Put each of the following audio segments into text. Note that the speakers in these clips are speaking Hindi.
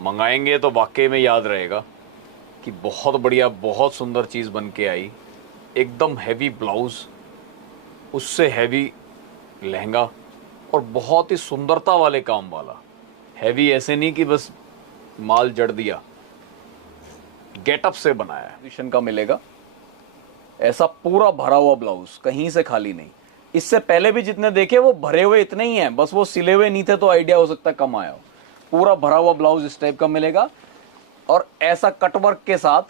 मंगाएंगे तो वाकई में याद रहेगा कि बहुत बढ़िया, बहुत सुंदर चीज़ बन के आई। एकदम हैवी ब्लाउज़, उससे हैवी लहंगा, और बहुत ही सुंदरता वाले काम वाला। हैवी ऐसे नहीं कि बस माल जड़ दिया, गेटअप से बनाया है। पोजीशन का मिलेगा ऐसा पूरा भरा हुआ ब्लाउज, कहीं से खाली नहीं। इससे पहले भी जितने देखे वो भरे हुए इतने ही हैं, बस वो सिले हुए नहीं थे तो आइडिया हो सकता है कम आया हो। पूरा भरा हुआ ब्लाउज इस टाइप का मिलेगा और ऐसा कटवर्क के साथ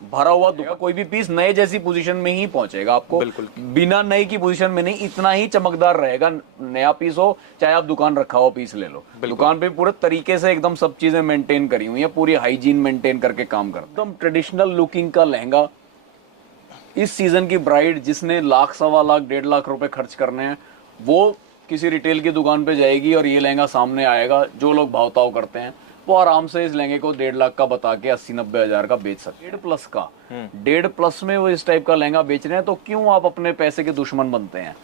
भरा हुआ दुपट्टा। कोई भी पीस नए जैसी पोजीशन में ही पहुंचेगा आपको, बिल्कुल बिना नए की पोजीशन में नहीं, इतना ही चमकदार रहेगा। नया पीस हो चाहे आप दुकान रखा हुआ पीस ले लो, दुकान पे पूरे तरीके से एकदम सब चीजें मेंटेन करी हुई है, पूरी हाइजीन मेंटेन करके काम करते। एकदम ट्रेडिशनल लुकिंग का लहंगा। इस सीजन की ब्राइड जिसने लाख, सवा लाख, 1.5 लाख रुपए खर्च करने हैं, वो किसी रिटेल की दुकान पे जाएगी और ये लहंगा सामने आएगा। जो लोग भावताव करते हैं वो आराम से इस लहंगे को 1.5 लाख का बता के 80-90 हजार का बेच सकते हैं। 1.5 का, 1.5+ में वो इस टाइप का लहंगा बेच रहे हैं, तो क्यों आप अपने पैसे के दुश्मन बनते हैं?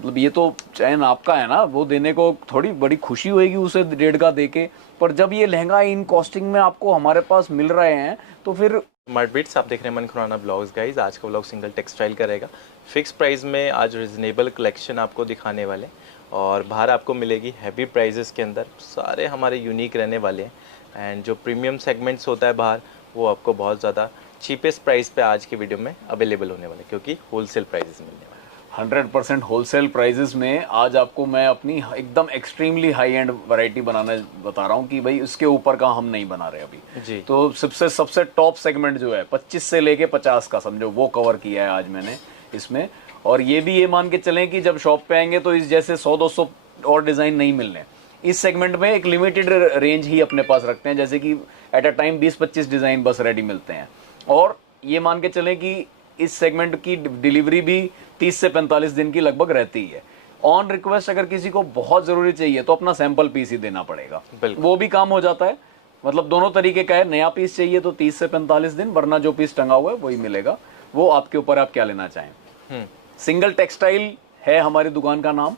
मतलब ये तो चैन आपका है ना, वो देने को थोड़ी बड़ी खुशी होगी उसे 1.5 का देके। पर जब ये लहंगा इन कॉस्टिंग में आपको हमारे पास मिल रहे हैं तो फिर स्मार्ट बीट्स आप देख रहे हैं मन खुराना ब्लॉग्स गाइज। आज का ब्लॉग सिंगल टेक्सटाइल का रहेगा। फिक्स प्राइस में आज रिजनेबल कलेक्शन आपको दिखाने वाले, और बाहर आपको मिलेगी हैवी प्राइजेस के अंदर। सारे हमारे यूनिक रहने वाले हैं, एंड जो प्रीमियम सेगमेंट्स होता है बाहर, वो आपको बहुत ज़्यादा चीपेस्ट प्राइस पे आज की वीडियो में अवेलेबल होने वाले, क्योंकि होलसेल प्राइजेस मिलने वाले। 100% होलसेल प्राइजेस में आज आपको मैं अपनी एकदम एक्सट्रीमली हाई एंड वैरायटी बनाने बता रहा हूँ कि भाई इसके ऊपर का हम नहीं बना रहे अभी जी। तो सबसे टॉप सेगमेंट जो है 25 से लेके 50 का समझो, वो कवर किया है आज मैंने इसमें। और ये भी ये मान के चलें कि जब शॉप पे आएंगे तो इस जैसे 100-200 और डिज़ाइन नहीं मिलने। इस सेगमेंट में एक लिमिटेड रेंज ही अपने पास रखते हैं, जैसे कि एट अ टाइम 20-25 डिज़ाइन बस रेडी मिलते हैं। और ये मान के चलें कि इस सेगमेंट की डिलीवरी भी 30 से 45 दिन की लगभग रहती है। ऑन रिक्वेस्ट अगर किसी को बहुत ज़रूरी चाहिए तो अपना सैंपल पीस ही देना पड़ेगा, वो भी काम हो जाता है। मतलब दोनों तरीके का है, नया पीस चाहिए तो 30 से 45 दिन, वरना जो पीस टंगा हुआ है वही मिलेगा। वो आपके ऊपर, आप क्या लेना चाहें। सिंगल टेक्सटाइल है हमारी दुकान का नाम।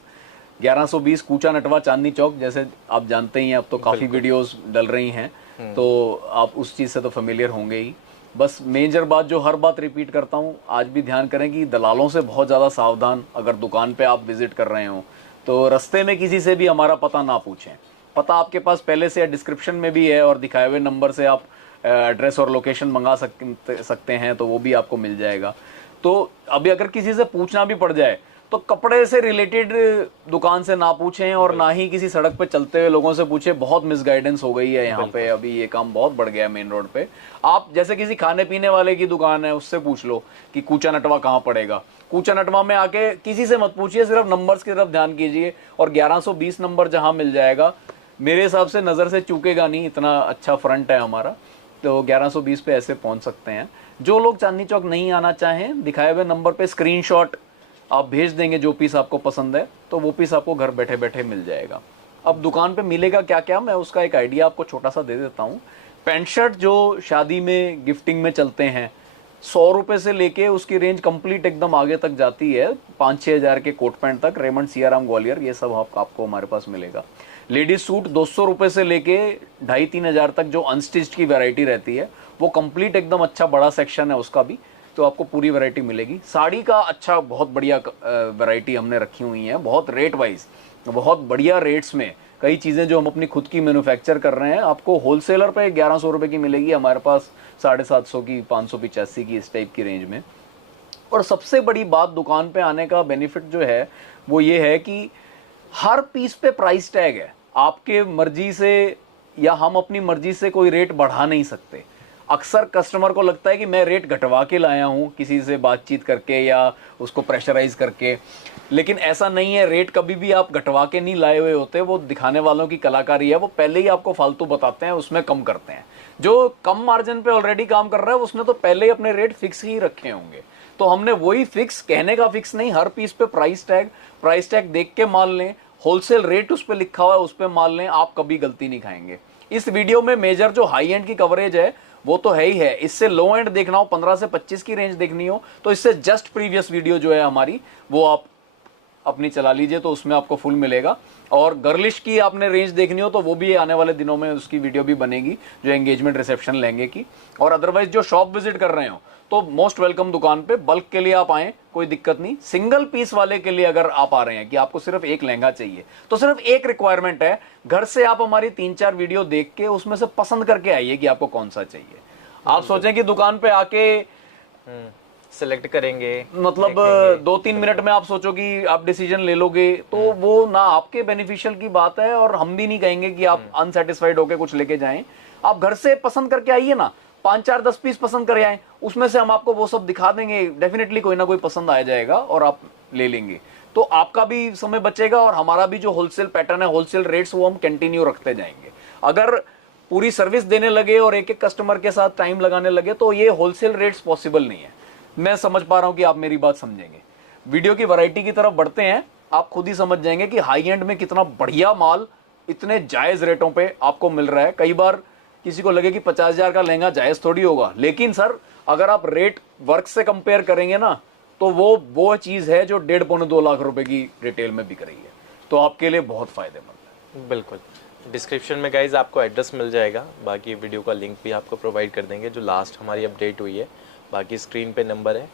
1120 कूचा नटवा चांदनी चौक, जैसे आप जानते ही हैं, अब तो काफ़ी वीडियोस डल रही हैं तो आप उस चीज़ से तो फेमिलियर होंगे ही। बस मेजर बात जो हर बात रिपीट करता हूँ, आज भी ध्यान करें कि दलालों से बहुत ज़्यादा सावधान। अगर दुकान पे आप विजिट कर रहे हो तो रास्ते में किसी से भी हमारा पता ना पूछें। पता आपके पास पहले से डिस्क्रिप्शन में भी है, और दिखाए हुए नंबर से आप एड्रेस और लोकेशन मंगा सकते हैं, तो वो भी आपको मिल जाएगा। तो अभी अगर किसी से पूछना भी पड़ जाए तो कपड़े से रिलेटेड दुकान से ना पूछें, और ना ही किसी सड़क पे चलते हुए लोगों से पूछें। बहुत मिसगाइडेंस हो गई है यहाँ पे, अभी ये काम बहुत बढ़ गया है मेन रोड पे। आप जैसे किसी खाने पीने वाले की दुकान है, उससे पूछ लो कि कूचा नटवा कहाँ पड़ेगा। कूचा नटवा में आके किसी से मत पूछिए, सिर्फ नंबर्स की तरफ ध्यान कीजिए, और 1120 नंबर जहाँ मिल जाएगा, मेरे हिसाब से नज़र से चूकेगा नहीं, इतना अच्छा फ्रंट है हमारा। तो 1120 पे ऐसे पहुँच सकते हैं। जो लोग चांदनी चौक नहीं आना चाहें, दिखाए हुए नंबर पे स्क्रीनशॉट आप भेज देंगे जो पीस आपको पसंद है, तो वो पीस आपको घर बैठे बैठे मिल जाएगा। अब दुकान पे मिलेगा क्या क्या, मैं उसका एक आइडिया आपको छोटा सा दे देता हूँ। पैंट शर्ट जो शादी में गिफ्टिंग में चलते हैं, 100 रुपये से लेके उसकी रेंज कंप्लीट एकदम आगे तक जाती है, 5-6 हज़ार के कोट पैंट तक। रेमंड, सियाराम, ग्वालियर, ये सब आपको हमारे पास मिलेगा। लेडीज सूट 200 रुपये से लेके 2,500-3 हज़ार तक जो अनस्टिच्ड की वैरायटी रहती है, वो कंप्लीट एकदम अच्छा बड़ा सेक्शन है उसका भी, तो आपको पूरी वैरायटी मिलेगी। साड़ी का अच्छा बहुत बढ़िया वैरायटी हमने रखी हुई है, बहुत रेट वाइज, बहुत बढ़िया रेट्स में। कई चीज़ें जो हम अपनी खुद की मैन्युफैक्चर कर रहे हैं, आपको होलसेलर पे 1100 रुपये की मिलेगी, हमारे पास 750 की, 585 की, इस टाइप की रेंज में। और सबसे बड़ी बात दुकान पे आने का बेनिफिट जो है वो ये है कि हर पीस पे प्राइस टैग है। आपके मर्जी से या हम अपनी मर्जी से कोई रेट बढ़ा नहीं सकते। अक्सर कस्टमर को लगता है कि मैं रेट घटवा के लाया हूँ किसी से बातचीत करके या उसको प्रेशराइज करके, लेकिन ऐसा नहीं है। रेट कभी भी आप घटवा के नहीं लाए हुए होते, वो दिखाने वालों की कलाकारी है। वो पहले ही आपको फालतू बताते हैं, उसमें कम करते हैं। जो कम मार्जिन पे ऑलरेडी काम कर रहा है उसने तो पहले ही अपने रेट फिक्स ही रखे होंगे, तो हमने वही फिक्स, कहने का फिक्स नहीं, हर पीस पे प्राइस टैग देख के माल लें। होलसेल रेट उस पर लिखा हुआ है, उस पर माल लें, आप कभी गलती नहीं खाएंगे। इस वीडियो में मेजर जो हाई एंड की कवरेज है वो तो है ही है। इससे लो एंड देखना हो, 15 से 25 की रेंज देखनी हो, तो इससे जस्ट प्रीवियस वीडियो जो है हमारी, वो आप अपनी चला लीजिए तो उसमें आपको फुल मिलेगा। और गर्लिश की आपने रेंज देखनी हो तो वो भी आने वाले दिनों में उसकी वीडियो भी बनेगी, जो एंगेजमेंट रिसेप्शन लहंगे की। और अदरवाइज जो शॉप विजिट कर रहे हो तो मोस्ट वेलकम दुकान पे, बल्क के लिए आप आए कोई दिक्कत नहीं। सिंगल पीस वाले के लिए अगर आप आ रहे हैं कि आपको सिर्फ एक लहंगा चाहिए तो सिर्फ एक रिक्वायरमेंट है, घर से आप हमारी 3-4 वीडियो देख के उसमें से पसंद करके आइए कि आपको कौन सा चाहिए। आप सोचें कि दुकान पे आके सिलेक्ट करेंगे, मतलब 2-3 मिनट में आप सोचो कि आप डिसीजन ले लोगे, तो वो ना आपके बेनिफिशियल की बात है और हम भी नहीं कहेंगे कि आप अनसेटिस्फाइड होके कुछ लेके जाएं। आप घर से पसंद करके आइए ना, 5-4-10 पीस पसंद कर आए, उसमें से हम आपको वो सब दिखा देंगे, डेफिनेटली कोई ना कोई पसंद आ जाएगा और आप ले लेंगे। तो आपका भी समय बचेगा और हमारा भी जो होलसेल पैटर्न है, होलसेल रेट्स, वो हम कंटिन्यू रखते जाएंगे। अगर पूरी सर्विस देने लगे और एक एक कस्टमर के साथ टाइम लगाने लगे तो ये होलसेल रेट्स पॉसिबल नहीं है। मैं समझ पा रहा हूं कि आप मेरी बात समझेंगे। वीडियो की वैरायटी की तरफ बढ़ते हैं, आप खुद ही समझ जाएंगे कि हाई एंड में कितना बढ़िया माल इतने जायज रेटों पे आपको मिल रहा है। कई बार किसी को लगे कि 50,000 का लहंगा जायज थोड़ी होगा, लेकिन सर अगर आप रेट वर्क से कंपेयर करेंगे ना तो वो चीज है जो 1.5-2 लाख रुपए की रिटेल में बिक रही है, तो आपके लिए बहुत फायदेमंद है। बिल्कुल। डिस्क्रिप्शन में गाइज आपको एड्रेस मिल जाएगा, बाकी वीडियो का लिंक भी आपको प्रोवाइड कर देंगे जो लास्ट हमारी अपडेट हुई है। बाकी स्क्रीन पे नंबर है,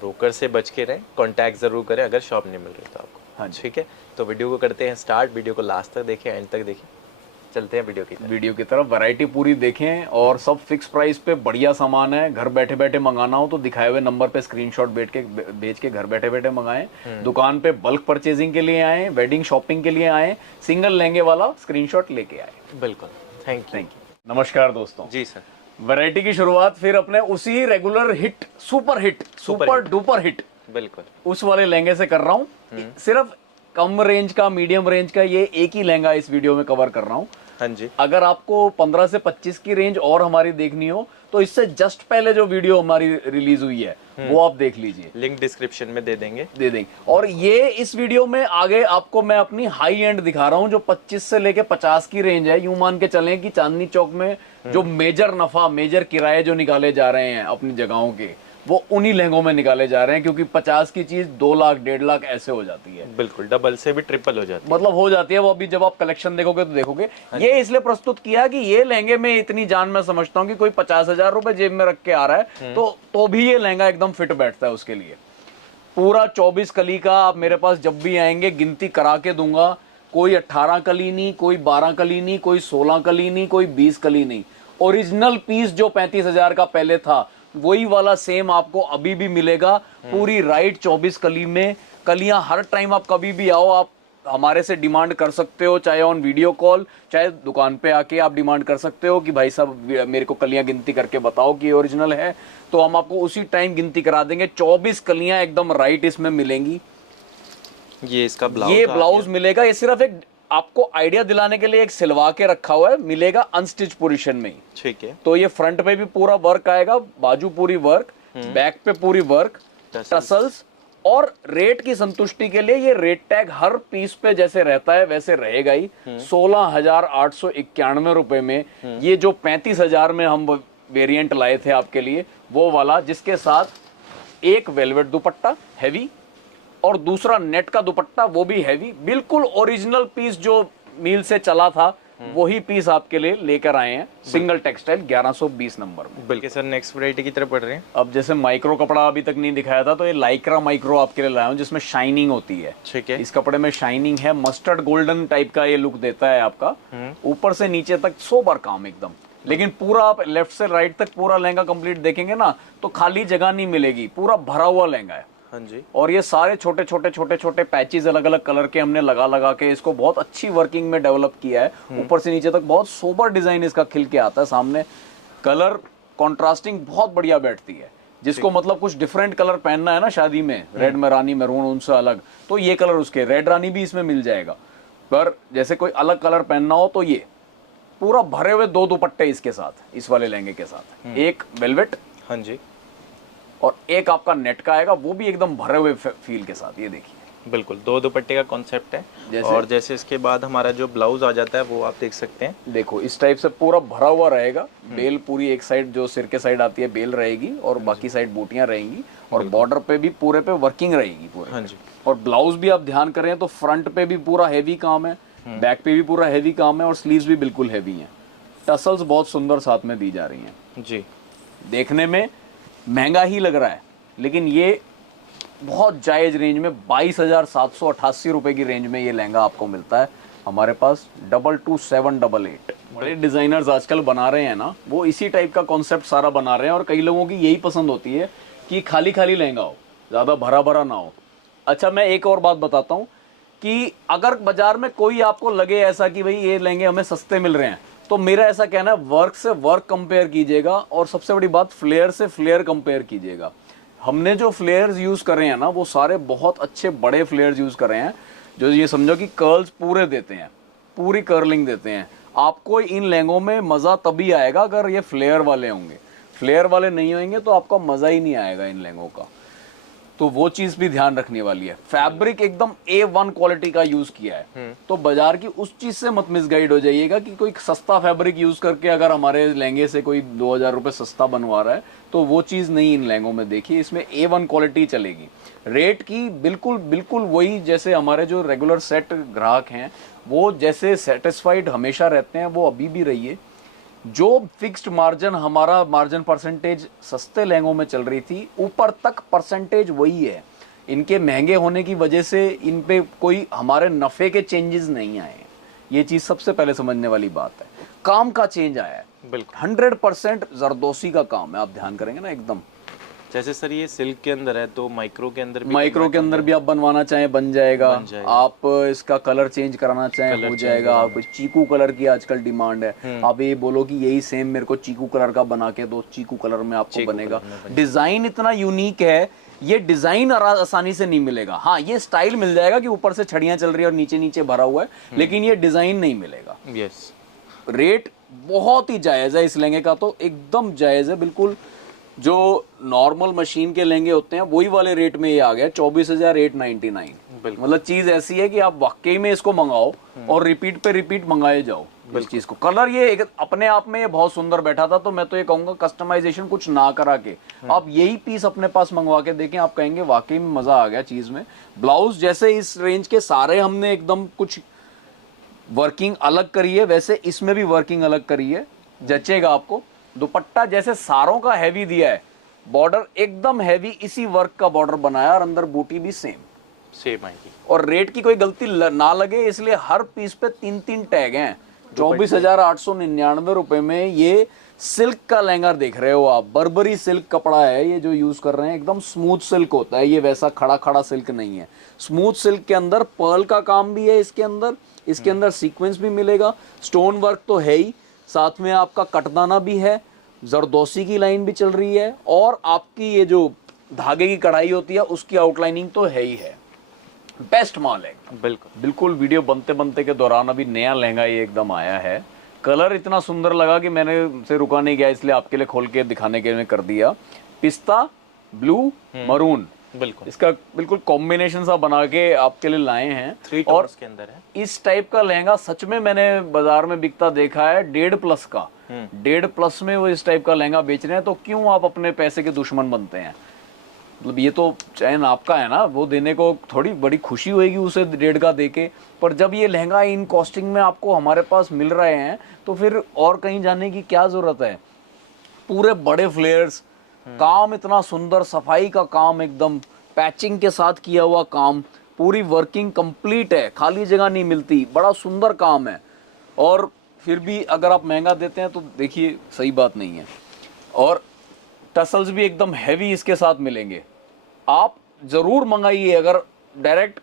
ब्रोकर से बच के रहें, कांटेक्ट ज़रूर करें अगर शॉप नहीं मिल रही तो आपको। हाँ ठीक है, तो वीडियो को करते हैं स्टार्ट। वीडियो को लास्ट तक देखें, एंड तक देखें। चलते हैं वीडियो की तरफ। वैरायटी पूरी देखें और सब फिक्स प्राइस पे बढ़िया सामान है। घर बैठे बैठे मंगाना हो तो दिखाए हुए नंबर पे स्क्रीनशॉट भेज के घर बैठे बैठे मंगाएं। दुकान पे बल्क परचेजिंग के लिए आए, वेडिंग शॉपिंग के लिए आए, सिंगल लहंगे वाला स्क्रीनशॉट लेके आए। बिल्कुल, थैंक यू। नमस्कार दोस्तों जी सर। वैरायटी की शुरुआत फिर अपने उसी regular hit, super duper hit, बिल्कुल उस वाले लहंगे से कर रहा हूँ। सिर्फ कम रेंज का, मीडियम रेंज का ये एक ही लहंगा इस वीडियो में कवर कर रहा हूँ। हाँ जी। अगर आपको 15 से 25 की रेंज और हमारी देखनी हो तो इससे जस्ट पहले जो वीडियो हमारी रिलीज हुई है वो आप देख लीजिए, लिंक डिस्क्रिप्शन में दे देंगे। और ये इस वीडियो में आगे आपको मैं अपनी हाई एंड दिखा रहा हूँ जो 25 से लेके 50 की रेंज है। यूं मान के चलें कि चांदनी चौक में जो मेजर नफा, मेजर किराए जो निकाले जा रहे हैं अपनी जगहों के, वो उन्हीं लहंगों में निकाले जा रहे हैं, क्योंकि 50 की चीज 2 लाख 1.5 लाख ऐसे हो जाती है। बिल्कुल, डबल से भी ट्रिपल हो जाती है, मतलब हो जाती है वो। अभी जब आप कलेक्शन देखोगे तो देखोगे। ये इसलिए प्रस्तुत किया कि ये लहंगे में इतनी जान मैं समझता हूँ कि कोई 50,000 रुपए जेब में रख के आ रहा है तो भी ये लहंगा एकदम फिट बैठता है उसके लिए। पूरा 24 कली का आप मेरे पास जब भी आएंगे गिनती करा के दूंगा। कोई 18 कली नहीं, कोई 12 कली नहीं, कोई 16 कली नहीं, कोई 20 कली नहीं। ओरिजिनल पीस जो 35,000 का पहले था वही वाला सेम आपको अभी भी मिलेगा। पूरी राइट 24 कली में। कलियां हर टाइम आप कभी भी आओ, आप हमारे से डिमांड कर सकते हो, चाहे ऑन वीडियो कॉल, चाहे दुकान पे आके आप डिमांड कर सकते हो कि भाई साहब मेरे को कलियां गिनती करके बताओ कि ओरिजिनल है, तो हम आपको उसी टाइम गिनती करा देंगे। 24 कलियां एकदम राइट इसमें मिलेंगी। ये इसका ब्लाउज, ये ब्लाउज मिलेगा। ये सिर्फ एक आपको आइडिया दिलाने के लिए एक सिलवा के रखा हुआ है, मिलेगा अनस्टिच पोजीशन में ही। ठीक है। तो ये फ्रंट पे भी पूरा वर्क आएगा, बाजू पूरी वर्क, बैक पे पूरी वर्क, टसल्स। और रेट की संतुष्टि के लिए ये रेट टैग हर पीस पे जैसे रहता है वैसे रहेगा ही। 16,891 रुपए में ये जो 35,000 में हम वेरिएंट लाए थे आपके लिए, वो वाला, जिसके साथ एक वेलवेट दुपट्टा हैवी और दूसरा नेट का दुपट्टा वो भी हैवी, बिल्कुल ओरिजिनल पीस जो मील से चला था वही पीस आपके लिए लेकर आए हैं। सिंगल टेक्सटाइल 1120 नंबर में। बिल्कुल सर, नेक्स्ट वैरायटी की तरफ बढ़ रहे हैं। अब जैसे माइक्रो कपड़ा अभी तक नहीं दिखाया था तो ये लाइक्रा माइक्रो आपके लिए लाया हूं जिसमें शाइनिंग होती है। ठीक है। इस कपड़े में शाइनिंग है, मस्टर्ड गोल्डन टाइप का ये लुक देता है आपका। ऊपर से नीचे तक सोबर काम एकदम, लेकिन पूरा आप लेफ्ट से राइट तक पूरा लहंगा कंप्लीट देखेंगे ना तो खाली जगह नहीं मिलेगी, पूरा भरा हुआ लहंगा है। हाँ जी। और ये सारे छोटे छोटे पैचेस अलग अलग कलर के हमने लगा के इसको बहुत अच्छी वर्किंग में डेवलप किया है। ऊपर से नीचे तक बहुत सोबर डिजाइन इसका खिल के आता है सामने। कलर कॉन्ट्रास्टिंग बहुत बढ़िया बैठती है। जिसको मतलब कुछ डिफरेंट कलर पहनना है ना शादी में, रेड में रानी, मैरून, उनसे अलग, तो ये कलर उसके, रेड रानी भी इसमें मिल जाएगा। पर जैसे कोई अलग कलर पहनना हो तो ये पूरा भरे हुए 2 दुपट्टे इसके साथ, इस वाले लहंगे के साथ, एक वेलवेट, हाँ जी, और एक आपका नेट का आएगा, वो भी एकदम भरे हुए फील के साथ। ये देखिए बिल्कुल, 2 दुपट्टे का कॉन्सेप्ट है। और जैसे इसके बाद हमारा जो ब्लाउज आ जाता है वो आप देख सकते हैं। देखो इस टाइप से पूरा भरा हुआ रहेगा, बेल पूरी एक साइड जो सिर के साइड आती है बेल रहेगी और बाकी साइड बूटियां रहेंगी और बॉर्डर पे भी पूरे पे वर्किंग रहेगी पूरे। हाँ जी। और ब्लाउज भी आप ध्यान करें तो फ्रंट पे भी पूरा हेवी काम है, बैक पे भी पूरा हेवी काम है और स्लीव्स भी बिल्कुल हेवी हैं। टसल्स बहुत सुंदर साथ में दी जा रही हैं जी। देखने में महंगा ही लग रहा है लेकिन ये बहुत जायज रेंज में 22,788 रुपए की रेंज में ये लहंगा आपको मिलता है हमारे पास 222788। बड़े डिजाइनर्स आजकल बना रहे हैं ना, वो इसी टाइप का कॉन्सेप्ट सारा बना रहे हैं और कई लोगों की यही पसंद होती है कि खाली खाली लहंगा हो, ज्यादा भरा भरा ना हो। अच्छा मैं एक और बात बताता हूँ कि अगर बाजार में कोई आपको लगे ऐसा कि भाई ये लहंगे हमें सस्ते मिल रहे हैं तो मेरा ऐसा कहना है वर्क से वर्क कंपेयर कीजिएगा और सबसे बड़ी बात फ्लेयर से फ्लेयर कंपेयर कीजिएगा। हमने जो फ्लेयर्स यूज कर रहे हैं ना वो सारे बहुत अच्छे बड़े फ्लेयर्स यूज कर रहे हैं जो ये समझो कि कर्ल्स पूरे देते हैं, पूरी कर्लिंग देते हैं। आपको इन लहंगों में मजा तभी आएगा अगर ये फ्लेयर वाले होंगे, फ्लेयर वाले नहीं होंगे तो आपका मजा ही नहीं आएगा इन लहंगों का। तो वो चीज भी ध्यान रखने वाली है। फैब्रिक एकदम A1 क्वालिटी का यूज किया है तो बाजार की उस चीज से मत मिसगाइड हो जाइएगा कि कोई सस्ता फैब्रिक यूज करके अगर हमारे लहंगे से कोई 2,000 रुपए सस्ता बनवा रहा है तो वो चीज नहीं इन लहंगों में देखिए, इसमें A1 क्वालिटी चलेगी। रेट की बिल्कुल बिल्कुल वही जैसे हमारे जो रेगुलर सेट ग्राहक हैं वो जैसे सेटिस्फाइड हमेशा रहते हैं वो अभी भी रहिए। जो फिक्स्ड मार्जिन हमारा मार्जिन परसेंटेज सस्ते लहंगों में चल रही थी ऊपर तक परसेंटेज वही है। इनके महंगे होने की वजह से इन पे कोई हमारे नफे के चेंजेस नहीं आए हैं, ये चीज सबसे पहले समझने वाली बात है। काम का चेंज आया है बिल्कुल 100% जरदोसी का काम है, आप ध्यान करेंगे ना एकदम। जैसे सर ये सिल्क के अंदर है तो माइक्रो के अंदर भी माइक्रो के अंदर भी आप बनवाना चाहें बन जाएगा, आप इसका कलर चेंज कराना चाहें हो जाएगा। आप चीकू कलर की आजकल डिमांड है, आप ये बोलो कि यही सेम मेरे को चीकू कलर का बना के दो, चीकू कलर में आपको बनेगा। डिजाइन इतना यूनिक है, ये डिजाइन आसानी से नहीं मिलेगा। हाँ ये स्टाइल मिल जाएगा कि ऊपर से छड़ियां चल रही है और नीचे नीचे भरा हुआ है लेकिन ये डिजाइन नहीं मिलेगा। यस रेट बहुत ही जायज है इस लहंगे का, तो एकदम जायज है बिल्कुल। जो नॉर्मल मशीन के लहंगे होते हैं वही वाले रेट में ये आ गया 24,899। मतलब चीज ऐसी है कि आप वाकई में इसको मंगाओ और रिपीट पे रिपीट मंगाए जाओ इस चीज को। कलर ये एक अपने आप में ये बहुत सुंदर बैठा था, तो मैं तो ये कहूंगा कस्टमाइजेशन कुछ ना करा के आप यही पीस अपने पास मंगवा के देखें, आप कहेंगे वाकई में मजा आ गया चीज में। ब्लाउज जैसे इस रेंज के सारे हमने एकदम कुछ वर्किंग अलग करी है वैसे इसमें भी वर्किंग अलग करी है, जचेगा आपको। दुपट्टा जैसे सारों का हैवी दिया है, बॉर्डर एकदम हैवी इसी वर्क का बॉर्डर बनाया और अंदर बूटी भी सेम आएगी। और रेट की कोई गलती ना लगे इसलिए हर पीस पे 3-3 टैग हैं। 24,899 रुपए में ये सिल्क का लहंगा देख रहे हो आप, बर्बरी सिल्क कपड़ा है ये जो यूज कर रहे हैं, एकदम स्मूथ सिल्क होता है ये, वैसा खड़ा खड़ा सिल्क नहीं है। स्मूथ सिल्क के अंदर पर्ल का काम भी है इसके अंदर सीक्वेंस भी मिलेगा, स्टोन वर्क तो है ही, साथ में आपका कटदाना भी है, जरदोसी की लाइन भी चल रही है और आपकी ये जो धागे की कढ़ाई होती है उसकी आउटलाइनिंग तो है ही है। बेस्ट माल है बिल्कुल। वीडियो बनते बनते के दौरान अभी नया लहंगा ये एकदम आया है, कलर इतना सुंदर लगा कि मैंने से रुका नहीं गया इसलिए आपके लिए खोल के दिखाने के लिए कर दिया। पिस्ता ब्लू मरून बिल्कुल इसका बिल्कुल कॉम्बिनेशन सा बना के आपके लिए लाए हैं 3 और के अंदर है। इस टाइप का लहंगा सच में मैंने बाजार में बिकता देखा है 1.5+ का, 1.5+ में वो इस टाइप का लहंगा बेच रहे हैं। तो क्यों आप अपने पैसे के दुश्मन बनते हैं? मतलब ये तो चैन आपका है ना, वो देने को थोड़ी बड़ी खुशी होगी उसे 1.5 का देके, पर जब ये लहंगा इन कॉस्टिंग में आपको हमारे पास मिल रहे हैं तो फिर और कहीं जाने की क्या जरूरत है। पूरे बड़े फ्लेयर्स, काम इतना सुंदर, सफाई का काम, एकदम पैचिंग के साथ किया हुआ काम, पूरी वर्किंग कंप्लीट है, खाली जगह नहीं मिलती, बड़ा सुंदर काम है। और फिर भी अगर आप महंगा देते हैं तो देखिए सही बात नहीं है। और टसल्स भी एकदम हैवी इसके साथ मिलेंगे, आप जरूर मंगाइए। अगर डायरेक्ट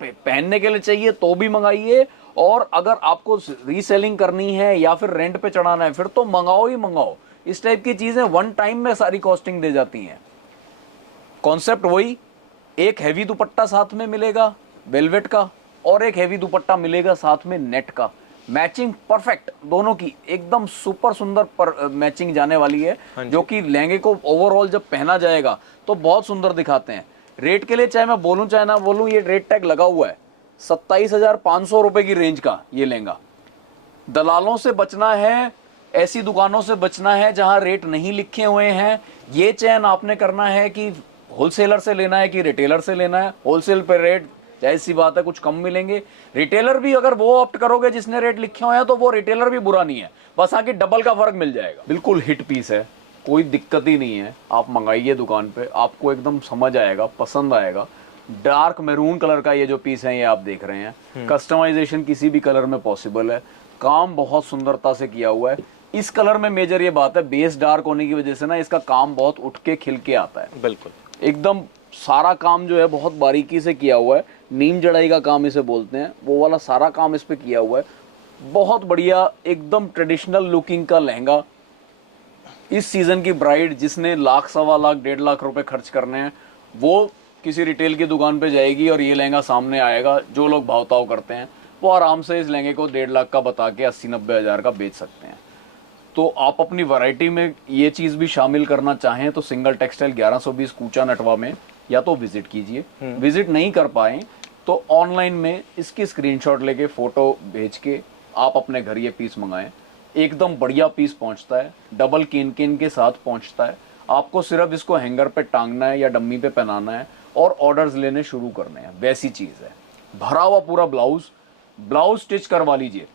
पहनने के लिए चाहिए तो भी मंगाइए, और अगर आपको रीसेलिंग करनी है या फिर रेंट पे चढ़ाना है फिर तो मंगाओ ही मंगाओ। इस टाइप की चीजें वन टाइम में सारी कॉस्टिंग दे जाती हैं। कॉन्सेप्ट वही, एक हैवी दुपट्टा साथ में मिलेगा वेलवेट का और एक हैवी दुपट्टा मिलेगा साथ में नेट का, मैचिंग परफेक्ट दोनों की, एकदम सुपर सुंदर मैचिंग जाने वाली है, जो कि लहंगे को ओवरऑल जब पहना जाएगा तो बहुत सुंदर दिखाते हैं। रेट के लिए चाहे मैं बोलूं चाहे ना बोलूं, ये रेट टैग लगा हुआ है 27,500 रुपए की रेंज का ये लहंगा। दलालों से बचना है, ऐसी दुकानों से बचना है जहां रेट नहीं लिखे हुए हैं। ये चयन आपने करना है कि होलसेलर से लेना है कि रिटेलर से लेना है। होलसेल पे रेट जाहिर सी बात है कुछ कम मिलेंगे, रिटेलर भी अगर वो ऑप्ट करोगे जिसने रेट लिखे हुए हैं तो वो रिटेलर भी बुरा नहीं है, बस आके डबल का फर्क मिल जाएगा। बिल्कुल हिट पीस है, कोई दिक्कत ही नहीं है। आप मंगाइए दुकान पे, आपको एकदम समझ आएगा, पसंद आएगा। डार्क मैरून कलर का ये जो पीस है ये आप देख रहे हैं, कस्टमाइजेशन किसी भी कलर में पॉसिबल है, काम बहुत सुंदरता से किया हुआ है। इस कलर में मेजर ये बात है, बेस डार्क होने की वजह से ना इसका काम बहुत उठ के खिल के आता है। बिल्कुल एकदम सारा काम जो है बहुत बारीकी से किया हुआ है, नीम जड़ाई का काम इसे बोलते हैं, वो वाला सारा काम इस पे किया हुआ है। बहुत बढ़िया एकदम ट्रेडिशनल लुकिंग का लहंगा। इस सीजन की ब्राइड जिसने लाख, सवा लाख, 1.5 लाख रुपए खर्च करने हैं, वो किसी रिटेल की दुकान पे जाएगी और ये लहंगा सामने आएगा। जो लोग भावताव करते हैं वो आराम से इस लहंगे को 1.5 लाख का बता के 80-90 हज़ार का बेच सकते हैं। तो आप अपनी वैरायटी में ये चीज़ भी शामिल करना चाहें तो सिंगल टेक्सटाइल 1120 कूचा नटवा में या तो विजिट कीजिए। विजिट नहीं कर पाए तो ऑनलाइन में इसकी स्क्रीनशॉट लेके फोटो भेज के आप अपने घर ये पीस मंगाएं। एकदम बढ़िया पीस पहुंचता है, डबल किन के साथ पहुंचता है। आपको सिर्फ इसको हैंगर पे टांगना है या डम्मी पे पहनाना है और ऑर्डर्स लेने शुरू करने हैं, वैसी चीज़ है। भरा हुआ पूरा ब्लाउज स्टिच करवा लीजिए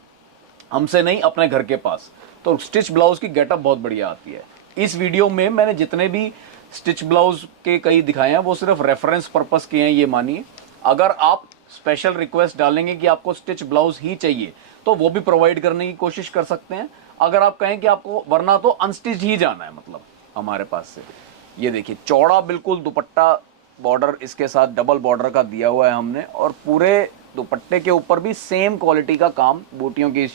हमसे नहीं, अपने घर के पास। तो स्टिच ब्लाउज की गेटअप बहुत बढ़िया आती है। इस वीडियो में मैंने जितने भी स्टिच ब्लाउज के कई दिखाए हैं वो सिर्फ रेफरेंस पर्पस के हैं, ये मानिए। अगर आप स्पेशल रिक्वेस्ट डालेंगे कि आपको स्टिच ब्लाउज ही चाहिए तो वो भी प्रोवाइड करने की कोशिश कर सकते हैं। अगर आप कहें कि आपको वरना तो अनस्टिच ही जाना है, मतलब हमारे पास से। ये देखिए चौड़ा बिल्कुल दुपट्टा, बॉर्डर इसके साथ डबल बॉर्डर का दिया हुआ है हमने, और पूरे दुपट्टे के ऊपर भी सेम क्वालिटी का काम बूटियों की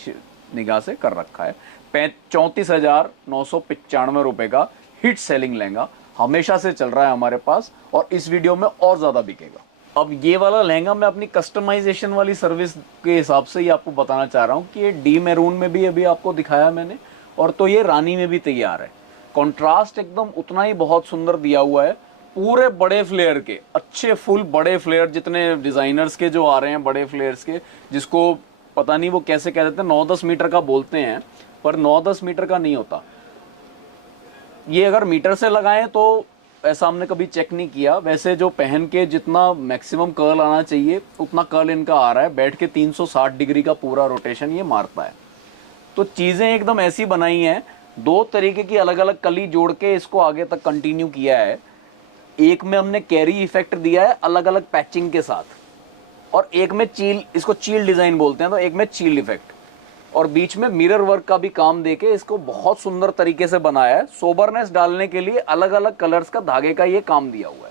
निगाह से कर रखा है। 34,995 रुपए का हिट सेलिंग लहंगा हमेशा से चल रहा है हमारे पास और इस वीडियो में और ज्यादा बिकेगा। अब ये वाला लहंगा मैं अपनी कस्टमाइजेशन वाली सर्विस के हिसाब से ही आपको बताना चाह रहा हूँ कि ये डी मैरून में भी अभी आपको दिखाया मैंने, और तो ये रानी में भी तैयार है। कॉन्ट्रास्ट एकदम उतना ही बहुत सुंदर दिया हुआ है। पूरे बड़े फ्लेयर के, अच्छे फुल बड़े फ्लेयर, जितने डिजाइनर्स के जो आ रहे हैं बड़े फ्लेयर्स के, जिसको पता नहीं वो कैसे कह देते हैं, 9-10 मीटर का बोलते हैं, पर 9-10 मीटर का नहीं होता ये। अगर मीटर से लगाएं तो ऐसा हमने कभी चेक नहीं किया। वैसे जो पहन के जितना मैक्सिमम कर्ल आना चाहिए उतना कर्ल इनका आ रहा है। बैठ के 360 डिग्री का पूरा रोटेशन ये मारता है। तो चीज़ें एकदम ऐसी बनाई हैं, 2 तरीके की अलग अलग कली जोड़ के इसको आगे तक कंटिन्यू किया है। एक में हमने कैरी इफेक्ट दिया है अलग अलग पैचिंग के साथ, और एक में चील, इसको चील डिजाइन बोलते हैं, तो एक में चील इफेक्ट, और बीच में मिरर वर्क का भी काम देके इसको बहुत सुंदर तरीके से बनाया है। सोबरनेस डालने के लिए अलग अलग कलर्स का धागे का ये काम दिया हुआ है।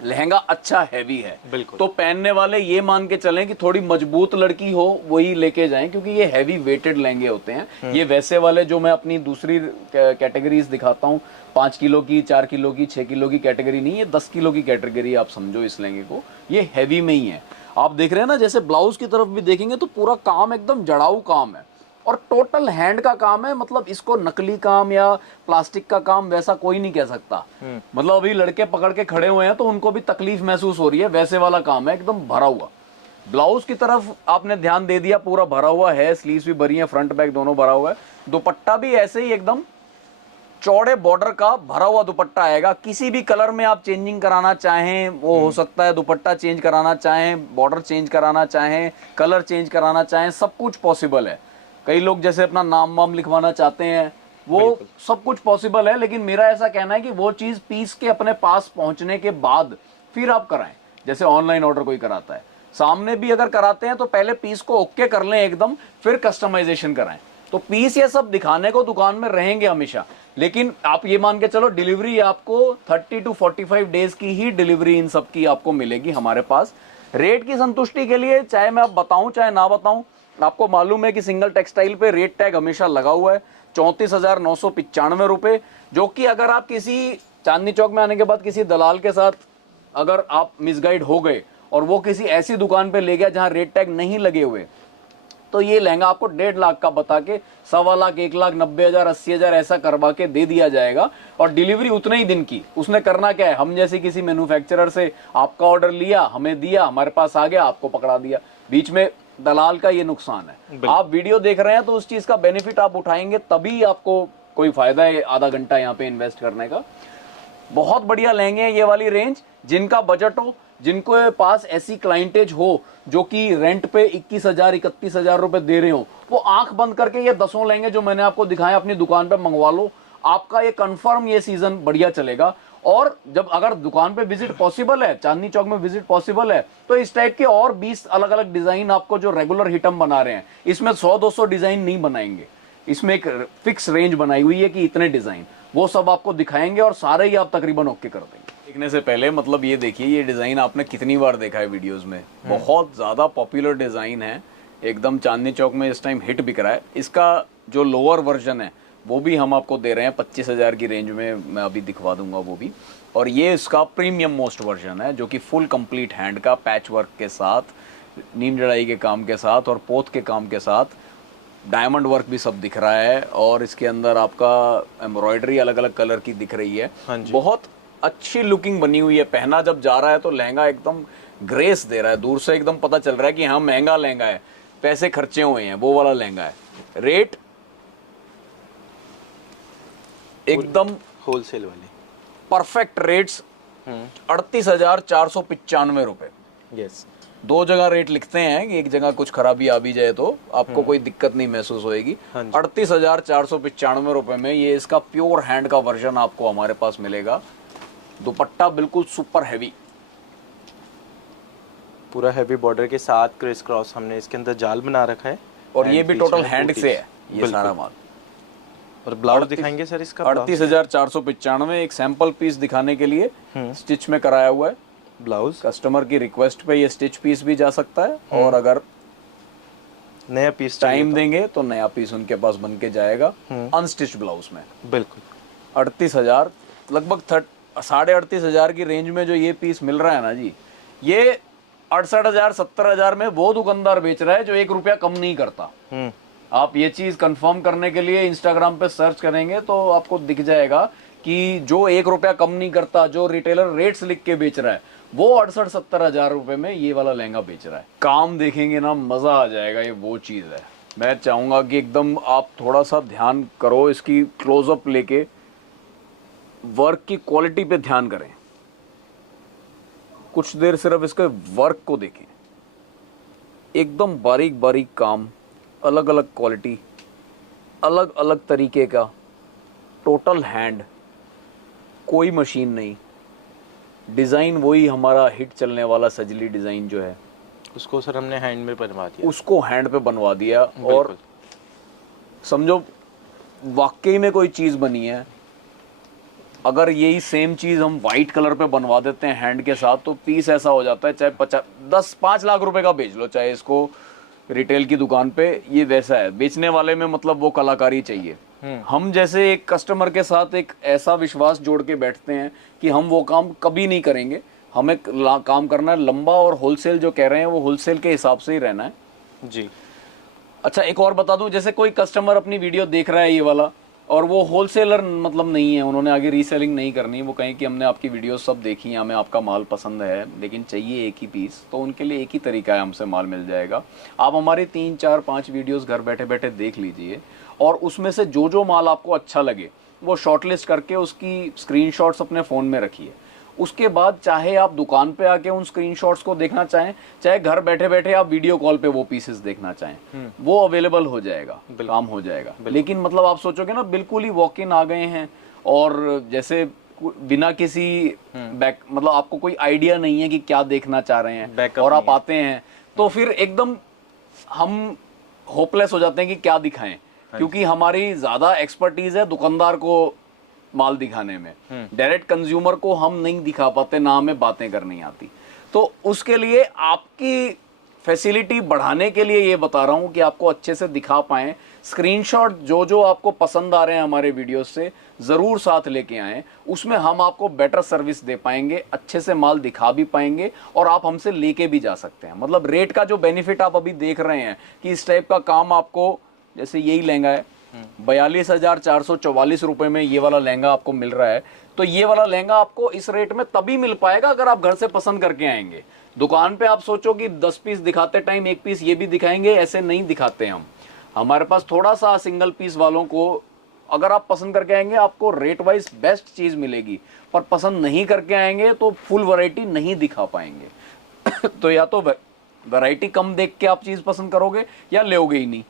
लहंगा अच्छा हैवी है, बिल्कुल। तो पहनने वाले ये मान के चलें कि थोड़ी मजबूत लड़की हो वही लेके जाएं, क्योंकि ये हैवी वेटेड लहंगे होते हैं। ये वैसे वाले जो मैं अपनी दूसरी कैटेगरीज दिखाता हूँ, 5 किलो की, 4 किलो की, 6 किलो की कैटेगरी नहीं, ये 10 किलो की कैटेगरी आप समझो इस लहंगे को। ये हैवी में ही है। आप देख रहे हैं ना, जैसे ब्लाउज की तरफ भी देखेंगे तो पूरा काम एकदम जड़ाऊ काम है और टोटल हैंड का काम है। मतलब इसको नकली काम या प्लास्टिक का काम वैसा कोई नहीं कह सकता। मतलब अभी लड़के पकड़ के खड़े हुए हैं तो उनको भी तकलीफ महसूस हो रही है, वैसे वाला काम है, एकदम भरा हुआ। ब्लाउज की तरफ आपने ध्यान दे दिया, पूरा भरा हुआ है, स्लीव्स भी भरी है, फ्रंट बैक दोनों भरा हुआ है। दुपट्टा भी ऐसे ही एकदम चौड़े बॉर्डर का भरा हुआ दुपट्टा आएगा। किसी भी कलर में आप चेंजिंग कराना चाहें वो हो सकता है, दुपट्टा चेंज कराना चाहें, बॉर्डर चेंज कराना चाहें, कलर चेंज कराना चाहें, सब कुछ पॉसिबल है। कई लोग जैसे अपना नाम वाम लिखवाना चाहते हैं, वो सब कुछ पॉसिबल है। लेकिन मेरा ऐसा कहना है कि वो चीज पीस के अपने पास पहुंचने के बाद फिर आप कराएं। जैसे ऑनलाइन ऑर्डर कोई कराता है, सामने भी अगर कराते हैं तो पहले पीस को ओके कर लें एकदम, फिर कस्टमाइजेशन कराएं। तो पीस ये सब दिखाने को दुकान में रहेंगे हमेशा, लेकिन आप ये मान के चलो डिलीवरी आपको 30 to 45 डेज की ही डिलीवरी इन सब की आपको मिलेगी हमारे पास। रेट की संतुष्टि के लिए चाहे मैं अब बताऊं चाहे ना बताऊं, आपको मालूम है कि सिंगल टेक्सटाइल पे रेट टैग हमेशा लगा हुआ है 34,995 रुपए, जो कि अगर आप किसी चांदनी चौक में आने के बाद किसी दलाल के साथ अगर आप मिसगाइड हो गए और वो किसी ऐसी दुकान पे ले गया जहां रेट टैग नहीं लगे हुए, तो ये लहंगा आपको 1.5 लाख का बता के 1.25 लाख, 1 लाख 90,000, 80,000 ऐसा करवा के दे दिया जाएगा। और डिलीवरी उतने ही दिन की। उसने करना क्या है, हम जैसे किसी मैन्युफैक्चरर से आपका ऑर्डर लिया, हमें दिया, हमारे पास आ गया, आपको पकड़ा दिया। बीच में दलाल का ये नुकसान है। आप वीडियो देख रहे हैं तो उस चीज का बेनिफिट आप उठाएंगे, तभी आपको कोई फायदा है आधा घंटा यहाँ पे इन्वेस्ट करने का। बहुत बढ़िया लहंगे हैं ये वाली रेंज। जिनका बजट हो, जिनको पास ऐसी क्लाइंटेज हो जो कि रेंट पे 21,000 31,000 रुपए दे रहे हो, वो आंख बंद करके ये 10 लहंगे जो मैंने आपको दिखाए अपनी दुकान पे मंगवा लो। आपका ये कंफर्म ये सीजन बढ़िया चलेगा। और जब अगर दुकान पे विजिट पॉसिबल है, चांदनी चौक में विजिट पॉसिबल है, तो इस टाइप के और 20 अलग अलग डिजाइन आपको जो रेगुलर हिट हम बना रहे हैं, इसमें 100-200 डिजाइन नहीं बनाएंगे। इसमें एक फिक्स रेंज बनाई हुई है कि इतने डिजाइन, वो सब आपको दिखाएंगे और सारे ही आप तकरीबन ओके कर देंगे। देखने से पहले मतलब ये देखिए, ये डिजाइन आपने कितनी बार देखा है वीडियोस में, बहुत ज्यादा पॉपुलर डिजाइन है, एकदम चांदनी चौक में इस टाइम हिट बिक रहा है। इसका जो लोअर वर्जन है वो भी हम आपको दे रहे हैं 25,000 की रेंज में, मैं अभी दिखवा दूंगा वो भी। और ये इसका प्रीमियम मोस्ट वर्जन है जो कि फुल कंप्लीट हैंड का पैच वर्क के साथ, नीम जड़ाई के काम के साथ और पोत के काम के साथ, डायमंड वर्क भी सब दिख रहा है। और इसके अंदर आपका एम्ब्रॉयडरी अलग अलग कलर की दिख रही है। बहुत अच्छी लुकिंग बनी हुई है। पहना जब जा रहा है तो लहंगा एकदम ग्रेस दे रहा है, दूर से एकदम पता चल रहा है कि हाँ महंगा लहंगा है, पैसे खर्चे हुए हैं, वो वाला लहंगा है। रेट एकदम होलसेल वाले परफेक्ट रेट्स 38,495 रुपए। यस, 2 जगह रेट लिखते हैं कि एक जगह कुछ खराबी आ भी जाए तो आपको कोई दिक्कत नहीं महसूस होएगी। 38,495 रुपए में ये इसका प्योर हैंड का वर्जन आपको हमारे पास मिलेगा। दुपट्टा बिल्कुल सुपर हैवी, पूरा हैवी बॉर्डर के साथ क्रिस क्रॉस हमने इसके अंदर जाल बना रखा है। और ये भी टोटल हैंड से है ये सारा माल। और ब्लाउज दिखाएंगे सर इसका? 38,495, एक सैंपल पीस दिखाने के लिए स्टिच में कराया हुआ है। ब्लाउज कस्टमर की रिक्वेस्ट पे ये स्टिच पीस भी जा सकता है, और अगर नया पीस टाइम देंगे तो नया पीस उनके पास बन के जाएगा अनस्टिच ब्लाउज में। बिल्कुल 38,000, लगभग 38,500 की रेंज में जो ये पीस मिल रहा है ना जी, ये 68,000 70,000 में वो दुकानदार बेच रहा है जो 1 रुपया कम नहीं करता। आप ये चीज कंफर्म करने के लिए इंस्टाग्राम पे सर्च करेंगे तो आपको दिख जाएगा कि जो 1 रुपया कम नहीं करता, जो रिटेलर रेट्स लिख के बेच रहा है, वो 68-70,000 रुपए में ये वाला लहंगा बेच रहा है। काम देखेंगे ना मजा आ जाएगा, ये वो चीज है। मैं चाहूंगा कि एकदम आप थोड़ा सा ध्यान करो, इसकी क्लोजअप लेके वर्क की क्वालिटी पे ध्यान करें, कुछ देर सिर्फ इसके वर्क को देखें। एकदम बारीक बारीक काम, अलग अलग क्वालिटी, अलग अलग तरीके का, टोटल हैंड, कोई मशीन नहीं। डिज़ाइन वही हमारा हिट चलने वाला सजली डिज़ाइन जो है, उसको सर हमने हैंड में बनवा दिया, उसको हैंड पे बनवा दिया। और समझो वाकई में कोई चीज़ बनी है। अगर यही सेम चीज़ हम वाइट कलर पे बनवा देते हैं हैंड के साथ, तो पीस ऐसा हो जाता है, चाहे 5 लाख रुपए का बेच लो, चाहे इसको रिटेल की दुकान पे, ये वैसा है। बेचने वाले में मतलब वो कलाकारी चाहिए। हम जैसे एक कस्टमर के साथ एक ऐसा विश्वास जोड़ के बैठते हैं कि हम वो काम कभी नहीं करेंगे। हमें काम करना है लंबा, और होलसेल जो कह रहे हैं वो होलसेल के हिसाब से ही रहना है जी। अच्छा, एक और बता दूं, जैसे कोई कस्टमर अपनी वीडियो देख रहा है ये वाला, और वो होलसेलर मतलब नहीं है, उन्होंने आगे रीसेलिंग नहीं करनी, वो कहें कि हमने आपकी वीडियो सब देखी, हमें आपका माल पसंद है लेकिन चाहिए एक ही पीस, तो उनके लिए एक ही तरीका है, हमसे माल मिल जाएगा। आप हमारी 3 4 5 वीडियोस घर बैठे बैठे देख लीजिए, और उसमें से जो जो माल आपको अच्छा लगे वो शॉर्टलिस्ट करके उसकी स्क्रीनशॉट्स अपने फ़ोन में रखिए। उसके बाद चाहे आप दुकान पे आके उन स्क्रीनशॉट्स को देखना चाहें, चाहे घर बैठे बैठे आप वीडियो कॉल पे वो पीसेस देखना चाहें, वो अवेलेबल हो जाएगा, काम हो जाएगा। लेकिन मतलब आप सोचोगे ना बिल्कुल ही वॉक इन आ गए हैं, और जैसे बिना किसी मतलब आपको कोई आइडिया नहीं है कि क्या देखना चाह रहे हैं, और आप आते हैं तो फिर एकदम हम होपलेस हो जाते हैं कि क्या दिखाएं, क्योंकि हमारी ज्यादा एक्सपर्टीज है दुकानदार को माल दिखाने में, डायरेक्ट कंज्यूमर को हम नहीं दिखा पाते, ना हमें बातें करनी आती। तो उसके लिए आपकी फैसिलिटी बढ़ाने के लिए ये बता रहा हूं कि आपको अच्छे से दिखा पाएं, स्क्रीनशॉट जो जो आपको पसंद आ रहे हैं हमारे वीडियो से ज़रूर साथ लेके आएँ, उसमें हम आपको बेटर सर्विस दे पाएंगे, अच्छे से माल दिखा भी पाएंगे और आप हमसे लेके भी जा सकते हैं। मतलब रेट का जो बेनिफिट आप अभी देख रहे हैं कि इस टाइप का काम आपको, जैसे यही लहंगा है 42,444 रुपए में ये वाला लहंगा आपको मिल रहा है, तो ये वाला लहंगा आपको इस रेट में तभी मिल पाएगा अगर आप घर से पसंद करके आएंगे। दुकान पे आप सोचो कि 10 पीस दिखाते टाइम एक पीस ये भी दिखाएंगे, ऐसे नहीं दिखाते हम। हमारे पास थोड़ा सा सिंगल पीस वालों को अगर आप पसंद करके आएंगे आपको रेट वाइज बेस्ट चीज मिलेगी, पर पसंद नहीं करके आएंगे तो फुल वैरायटी नहीं दिखा पाएंगे। तो या तो वैरायटी कम देख के आप चीज पसंद करोगे या लोगे ही नहीं,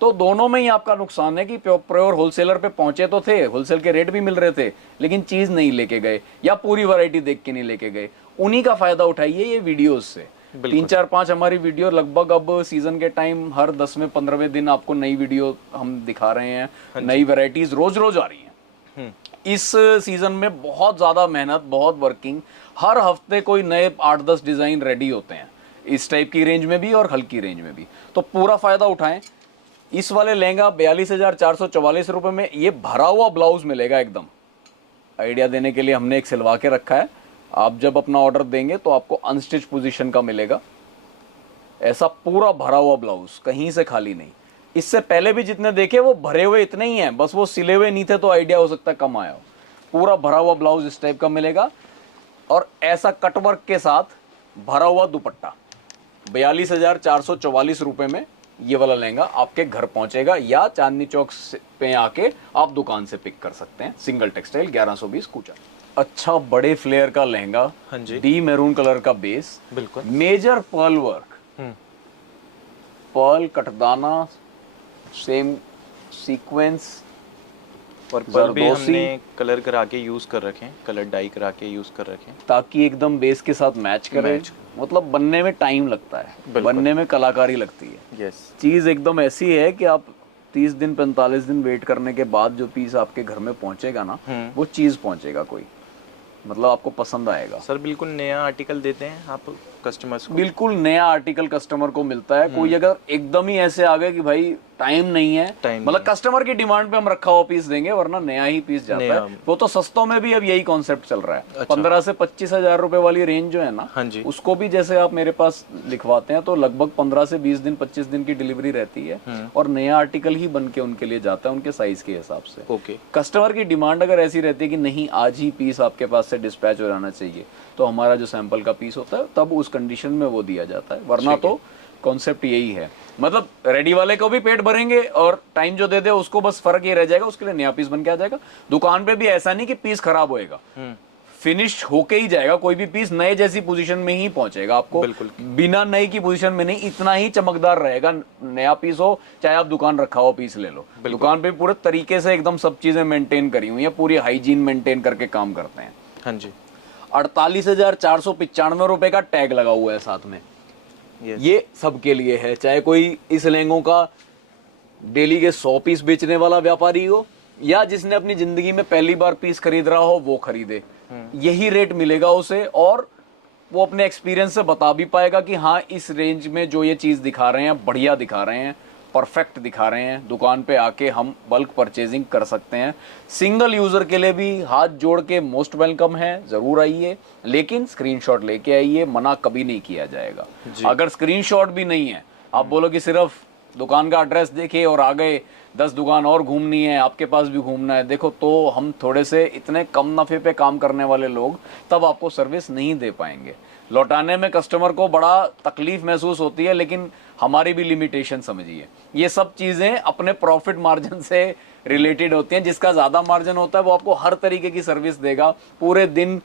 तो दोनों में ही आपका नुकसान है कि प्योर होलसेलर पे पहुंचे तो थे, होलसेल के रेट भी मिल रहे थे, लेकिन चीज नहीं लेके गए या पूरी वैरायटी देख के नहीं लेके गए। उन्हीं का फायदा उठाइए ये वीडियोस से। 3 4 5 हमारी वीडियो लगभग अब सीजन के टाइम हर 10वें 15वें दिन आपको नई वीडियो हम दिखा रहे हैं, नई वैरायटीज रोज रोज आ रही हैं। इस सीजन में बहुत ज्यादा मेहनत, बहुत वर्किंग, हर हफ्ते कोई नए 8-10 डिजाइन रेडी होते हैं, इस टाइप की रेंज में भी और हल्की रेंज में भी, तो पूरा फायदा उठाएं। इस वाले लहंगा 42,444 रुपए में ये भरा हुआ ब्लाउज मिलेगा। एकदम आइडिया देने के लिए हमने एक सिलवा के रखा है, आप जब अपना ऑर्डर देंगे तो आपको अनस्टिच पोजीशन का मिलेगा, ऐसा पूरा भरा हुआ ब्लाउज, कहीं से खाली नहीं। इससे पहले भी जितने देखे वो भरे हुए इतने ही हैं, बस वो सिले हुए नहीं थे तो आइडिया हो सकता है कम आया हो। पूरा भरा हुआ ब्लाउज इस टाइप का मिलेगा और ऐसा कटवर्क के साथ भरा हुआ दुपट्टा। 42,444 रुपए में ये वाला लहंगा आपके घर पहुंचेगा या चांदनी चौक पे आके आप दुकान से पिक कर सकते हैं। सिंगल टेक्सटाइल 1120 कूचा। अच्छा बड़े फ्लेयर का लहंगा, हाँ जी, डी मैरून कलर का बेस, बिल्कुल मेजर पर्ल वर्क, पर्ल कटदाना, सेम सीक्वेंस और पर्ल भी हमने कलर करा के यूज कर रखे हैं, कलर डाई करा के यूज कर रखे हैं ताकि एकदम बेस के साथ मैच करे। मतलब बनने में टाइम लगता है, बनने में कलाकारी लगती है। यस, चीज एकदम ऐसी है कि आप 30 दिन 45 दिन वेट करने के बाद जो पीस आपके घर में पहुंचेगा ना, वो चीज पहुंचेगा कोई, मतलब आपको पसंद आएगा। सर बिल्कुल नया आर्टिकल देते हैं आप कस्टमर्स को? बिल्कुल नया आर्टिकल कस्टमर को मिलता है। कोई अगर एकदम ही ऐसे आ गए कि भाई टाइम नहीं है, मतलब कस्टमर की डिमांड पे हम रखा हुआ पीस देंगे, वरना नया ही पीस जाता है। वो तो सस्तों में भी अब यही कॉन्सेप्ट चल रहा है। अच्छा। 15 से 25 हजार रुपए वाली रेंज जो है ना, हाँ जी, उसको भी जैसे आप मेरे पास लिखवाते हैं तो लगभग 15 से 20 दिन 25 दिन की डिलीवरी रहती है और नया आर्टिकल ही बन के उनके लिए जाता है, उनके साइज के हिसाब से। ओके, कस्टमर की डिमांड अगर ऐसी रहती है कि नहीं आज ही पीस आपके पास से डिस्पैच हो जाना चाहिए, तो हमारा जो सैंपल का पीस होता है तब उस कंडीशन में वो दिया जाता है, वरना तो कॉन्सेप्ट यही है। मतलब रेडी वाले को भी पेट भरेंगे और टाइम जो दे दे उसको बस फर्क ये रह जाएगा, उसके लिए नया पीस बन के आ जाएगा। दुकान पे भी ऐसा नहीं कि पीस खराब होएगा, फिनिश होके ही जाएगा। कोई भी पीस नए जैसी पोजीशन में ही पहुंचेगा आपको, बिना नए की पोजीशन में नहीं, इतना ही चमकदार रहेगा। नया पीस हो चाहे आप दुकान रखा हुआ पीस ले लो, दुकान पे पूरे तरीके से एकदम सब चीजें मेंटेन करी हुई है, पूरी हाइजीन मेंटेन करके काम करते हैं। हाँ जी, 48,495 रुपए का टैग लगा हुआ है साथ में। ये सबके लिए है, चाहे कोई इस लहंगों का डेली के 100 पीस बेचने वाला व्यापारी हो या जिसने अपनी जिंदगी में पहली बार पीस खरीद रहा हो वो खरीदे, यही रेट मिलेगा उसे। और वो अपने एक्सपीरियंस से बता भी पाएगा कि हाँ इस रेंज में जो ये चीज दिखा रहे हैं बढ़िया दिखा रहे हैं, परफेक्ट दिखा रहे हैं। दुकान पे आके हम बल्क परचेजिंग कर सकते हैं। सिंगल यूजर के लिए भी हाथ जोड़ के मोस्ट वेलकम है, जरूर आइए, लेकिन स्क्रीनशॉट लेके आइए, मना कभी नहीं किया जाएगा। अगर स्क्रीनशॉट भी नहीं है, आप बोलो कि सिर्फ दुकान का एड्रेस देखे और आ गए, 10 दुकान और घूमनी है, आपके पास भी घूमना है, देखो तो हम थोड़े से इतने कम नफे पे काम करने वाले लोग तब आपको सर्विस नहीं दे पाएंगे। लौटाने में कस्टमर को बड़ा तकलीफ महसूस होती है, लेकिन हमारी भी लिमिटेशन समझिए। ये सब चीजें अपने प्रॉफिट मार्जिन से रिलेटेड होती हैं। जिसका ज्यादा मार्जिन होता है वो आपको हर तरीके की सर्विस देगा पूरे दिन।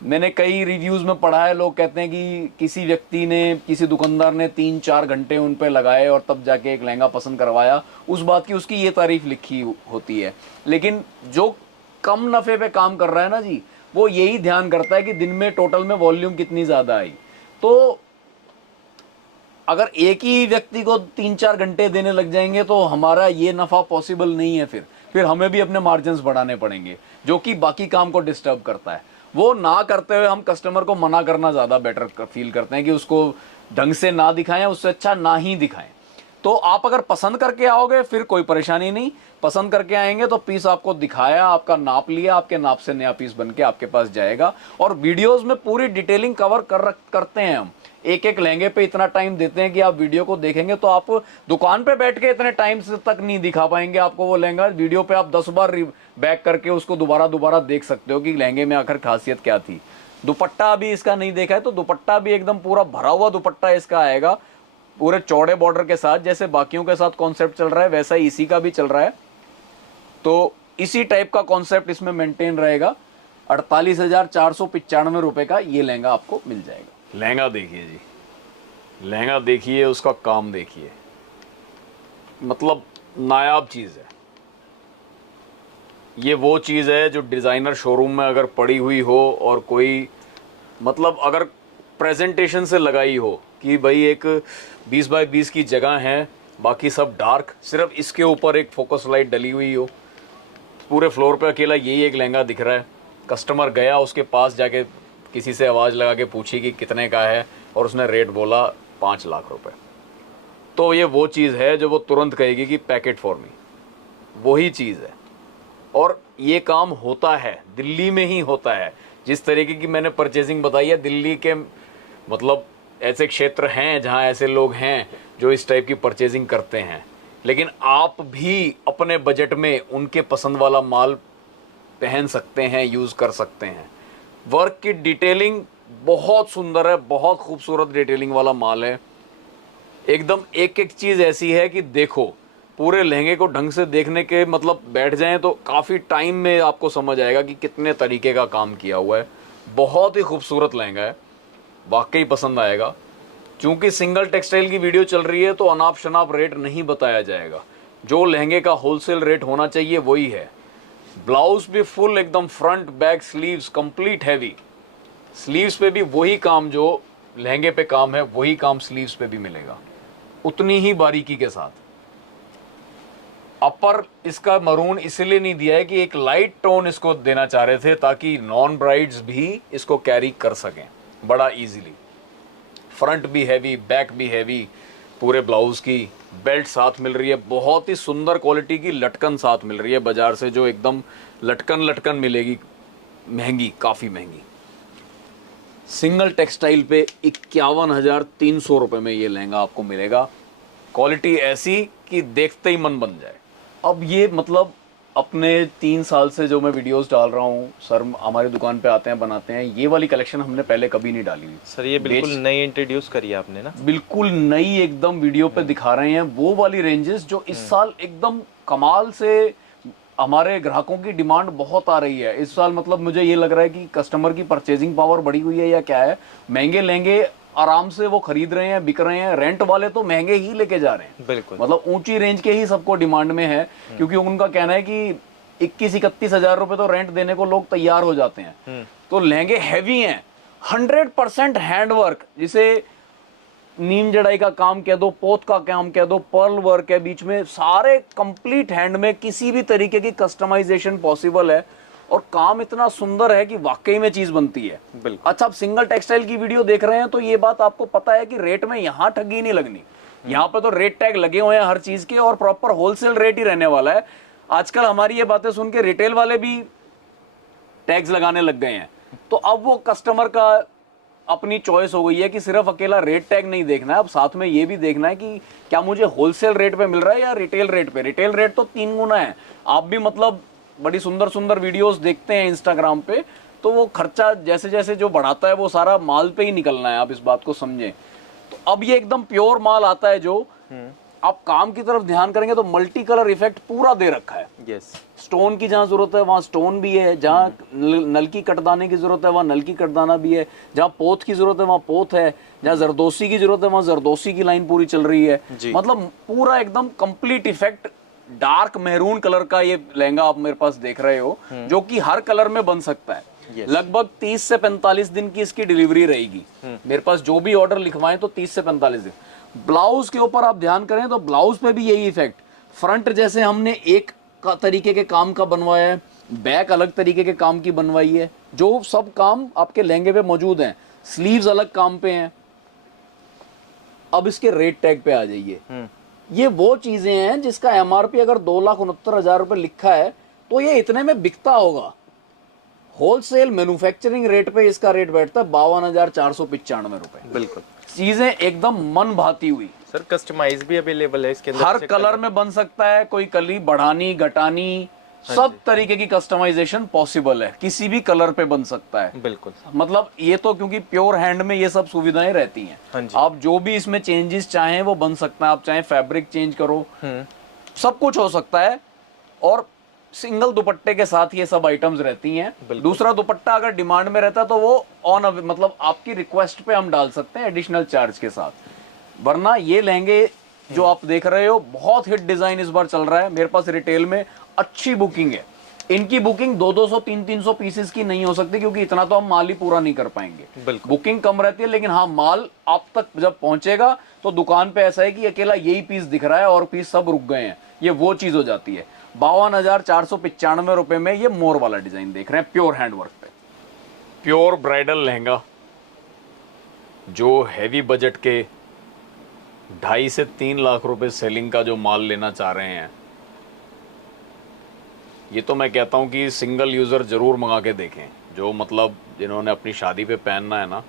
मैंने कई रिव्यूज में पढ़ा है, लोग कहते हैं कि किसी व्यक्ति ने, किसी दुकानदार ने 3-4 घंटे उन पे लगाए और तब जाके एक लहंगा पसंद करवाया। उस बात की उसकी ये तारीफ लिखी होती है, लेकिन जो कम नफे पे काम कर रहा है ना जी, वो यही ध्यान करता है कि दिन में टोटल में वॉल्यूम कितनी ज्यादा आई। तो अगर एक ही व्यक्ति को 3-4 घंटे देने लग जाएंगे तो हमारा ये नफा पॉसिबल नहीं है। फिर हमें भी अपने मार्जिन्स बढ़ाने पड़ेंगे, जो कि बाकी काम को डिस्टर्ब करता है। वो ना करते हुए हम कस्टमर को मना करना ज्यादा बेटर फील करते हैं कि उसको ढंग से ना दिखाएं, उससे अच्छा ना ही दिखाएं। तो आप अगर पसंद करके आओगे फिर कोई परेशानी नहीं, पसंद करके आएंगे तो पीस आपको दिखाया, आपका नाप लिया, आपके नाप से नया पीस बन के आपके पास जाएगा। और वीडियोस में पूरी डिटेलिंग कवर करते हैं हम, एक एक लहंगे पे इतना टाइम देते हैं कि आप वीडियो को देखेंगे तो आप दुकान पे बैठ के इतने टाइम से तक नहीं दिखा पाएंगे आपको वो लहंगा। वीडियो पे आप 10 बार बैक करके उसको दोबारा देख सकते हो कि लहंगे में आखिर खासियत क्या थी। दुपट्टा अभी इसका नहीं देखा है तो दुपट्टा भी एकदम पूरा भरा हुआ दुपट्टा इसका आएगा, पूरे चौड़े बॉर्डर के साथ। जैसे बाकियों के साथ कॉन्सेप्ट चल रहा है वैसा ही इसी का भी चल रहा है, तो इसी टाइप का कॉन्सेप्ट इसमें मेंटेन रहेगा। 48,495 रुपए का ये लहंगा आपको मिल जाएगा। लहंगा देखिए जी, लहंगा देखिए, उसका काम देखिए, मतलब नायाब चीज है। ये वो चीज है जो डिजाइनर शोरूम में अगर पड़ी हुई हो और कोई मतलब अगर प्रेजेंटेशन से लगाई हो कि भाई एक 20 बाय 20 की जगह है, बाकी सब डार्क, सिर्फ इसके ऊपर एक फोकस लाइट डली हुई हो, पूरे फ्लोर पे अकेला यही एक लहंगा दिख रहा है। कस्टमर गया, उसके पास जाके किसी से आवाज़ लगा के पूछी कि कितने का है और उसने रेट बोला 5 लाख रुपए, तो ये वो चीज़ है जो वो तुरंत कहेगी कि पैकेट फॉर मी, वही चीज़ है। और ये काम होता है, दिल्ली में ही होता है। जिस तरीके की मैंने परचेजिंग बताई है, दिल्ली के मतलब ऐसे क्षेत्र हैं जहां ऐसे लोग हैं जो इस टाइप की परचेजिंग करते हैं। लेकिन आप भी अपने बजट में उनके पसंद वाला माल पहन सकते हैं, यूज़ कर सकते हैं। वर्क की डिटेलिंग बहुत सुंदर है, बहुत खूबसूरत डिटेलिंग वाला माल है। एकदम एक एक चीज़ ऐसी है कि देखो, पूरे लहंगे को ढंग से देखने के मतलब बैठ जाएं तो काफ़ी टाइम में आपको समझ आएगा कि कितने तरीके का काम किया हुआ है। बहुत ही खूबसूरत लहंगा है, वाकई पसंद आएगा। चूंकि सिंगल टेक्सटाइल की वीडियो चल रही है तो अनाप शनाप रेट नहीं बताया जाएगा, जो लहंगे का होलसेल रेट होना चाहिए वही है। ब्लाउज भी फुल एकदम front back sleeves complete heavy, sleeves पे भी वही काम जो लहंगे पे काम है वही काम स्लीव्स पे भी मिलेगा, उतनी ही बारीकी के साथ। अपर इसका मरून इसलिए नहीं दिया है कि एक लाइट टोन इसको देना चाह रहे थे ताकि नॉन ब्राइड्स भी इसको कैरी कर सकें बड़ा इजीली। फ्रंट भी हैवी, बैक भी हैवी, पूरे ब्लाउज की बेल्ट साथ मिल रही है, बहुत ही सुंदर क्वालिटी की लटकन साथ मिल रही है बाजार से, जो एकदम लटकन मिलेगी, महंगी, काफ़ी महंगी। सिंगल टेक्सटाइल पे 51,300 रुपये में ये लहंगा आपको मिलेगा। क्वालिटी ऐसी कि देखते ही मन बन जाए। अब ये मतलब अपने 3 साल से जो मैं वीडियोस डाल रहा हूँ, सर हमारी दुकान पे आते हैं, बनाते हैं, ये वाली कलेक्शन हमने पहले कभी नहीं डाली हुई। सर ये बिल्कुल नई इंट्रोड्यूस करी है आपने ना? बिल्कुल नई एकदम वीडियो पे दिखा रहे हैं वो वाली रेंजेस जो इस साल एकदम कमाल से हमारे ग्राहकों की डिमांड बहुत आ रही है इस साल। मतलब मुझे ये लग रहा है कि कस्टमर की परचेजिंग पावर बढ़ी हुई है या क्या है। महंगे लहंगे आराम से वो खरीद रहे हैं, बिक रहे हैं। रेंट वाले तो महंगे ही लेके जा रहे हैं, बिल्कुल, मतलब ऊंची रेंज के ही सबको डिमांड में है, क्योंकि उनका कहना है कि 21-31 हजार रुपए तो रेंट देने को लोग तैयार हो जाते हैं। तो लहंगे हैवी हैं, 100% हैंडवर्क, जिसे नीम जड़ाई का काम कह दो, पोत का काम कह दो, पर्ल वर्क है बीच में, सारे कंप्लीट हैंड में, किसी भी तरीके की कस्टमाइजेशन पॉसिबल है और काम इतना सुंदर है कि वाकई में चीज बनती है। बिल्कुल। अच्छा, आप सिंगल टेक्सटाइल की वीडियो देख रहे हैं तो ये बात आपको पता है कि रेट में यहाँ ठगी नहीं लगनी। यहाँ पे तो रेट टैग लगे हुए हैं हर चीज के और प्रॉपर होलसेल रेट ही रहने वाला है। आजकल हमारी ये बातें सुन के रिटेल वाले भी टैग्स लगाने लग गए हैं, तो अब वो कस्टमर का अपनी चॉइस हो गई है कि सिर्फ अकेला रेट टैग नहीं देखना है, अब साथ में ये भी देखना है कि क्या मुझे होलसेल रेट पे मिल रहा है या रिटेल रेट पे। रिटेल रेट तो 3 गुना है। आप भी मतलब बड़ी सुंदर सुंदर वीडियोस देखते हैं इंस्टाग्राम पे, तो वो खर्चा जैसे जैसे जो बढ़ाता है वो सारा माल पे ही निकलना है, आप इस बात को समझें। तो अब ये एकदम प्योर माल आता है, जो आप काम की तरफ ध्यान करेंगे तो मल्टी कलर इफेक्ट पूरा दे रखा है। यस, स्टोन की जहां जरूरत है वहां स्टोन भी है, जहां नलकी कटदाने की जरूरत है वहां नलकी कटदाना भी है, जहां पोत की जरूरत है वहां पोत है, जहां जरदोसी की जरूरत है वहां जरदोसी की लाइन पूरी चल रही है। मतलब पूरा एकदम complete effect. Dark maroon colour का ये लहंगा आप मेरे पास देख रहे हो, जो कि हर कलर में बन सकता है। लगभग 30 से 45 दिन की इसकी डिलीवरी रहेगी। मेरे पास जो भी ऑर्डर लिखवाएं तो 30 से 45 दिन। ब्लाउज के ऊपर आप ध्यान करें तो ब्लाउज पे भी यही इफेक्ट। फ्रंट जैसे हमने एक तरीके के काम का बनवाया है, बैक अलग तरीके के काम की बनवाई है, जो सब काम आपके लहंगे पे मौजूद हैं। स्लीव्स अलग काम पे हैं। अब इसके रेट टैग पे आ जाइए। ये वो चीजें हैं जिसका एमआरपी अगर 2,69,000 रुपए लिखा है तो ये इतने में बिकता होगा। होलसेल मैन्युफैक्चरिंग रेट पे इसका रेट बैठता है 52,495 रुपए। बिल्कुल चीजें एकदम मन भाती हुई। सर, कस्टमाइज भी अवेलेबल है इसके अंदर, हर कलर में बन सकता है, कोई कली बढ़ानी घटानी सब तरीके की कस्टमाइजेशन पॉसिबल है, किसी भी कलर पे बन सकता है। बिल्कुल, मतलब ये तो क्योंकि प्योर हैंड में ये सब सुविधाएं रहती हैं। हाँ जी। आप जो भी इसमें चेंजेस चाहें वो बन सकता है। आप चाहें फैब्रिक चेंज करो, सब कुछ हो सकता है। और सिंगल दुपट्टे के साथ ये सब आइटम्स रहती हैं। दूसरा दुपट्टा अगर डिमांड में रहता है तो वो ऑन मतलब आपकी रिक्वेस्ट पे हम डाल सकते हैं एडिशनल चार्ज के साथ। वरना ये लहंगे जो आप देख रहे हो बहुत हिट डिजाइन इस बार चल रहा है मेरे पास रिटेल में, अच्छी बुकिंग है। इनकी बुकिंग 200-200 300-300 पीसेस की नहीं हो सकती क्योंकि इतना तो हम माल ही पूरा नहीं कर पाएंगे। बुकिंग कम रहती है, लेकिन हाँ माल आप तक जब पहुंचेगा तो दुकान पे ऐसा है कि अकेला यही पीस दिख रहा है और पीस सब रुक गए हैं, ये वो चीज हो जाती है। 52,495 रुपए में ये मोर वाला डिजाइन देख रहे हैं प्योर हैंडवर्क पे। प्योर ब्राइडल लहंगा जो हैवी बजट के 2.5 से 3 लाख रुपए सेलिंग का जो माल लेना चाह रहे हैं, ये तो मैं कहता हूं कि सिंगल यूज़र ज़रूर मंगा के देखें। जो मतलब जिन्होंने अपनी शादी पे पहनना है ना,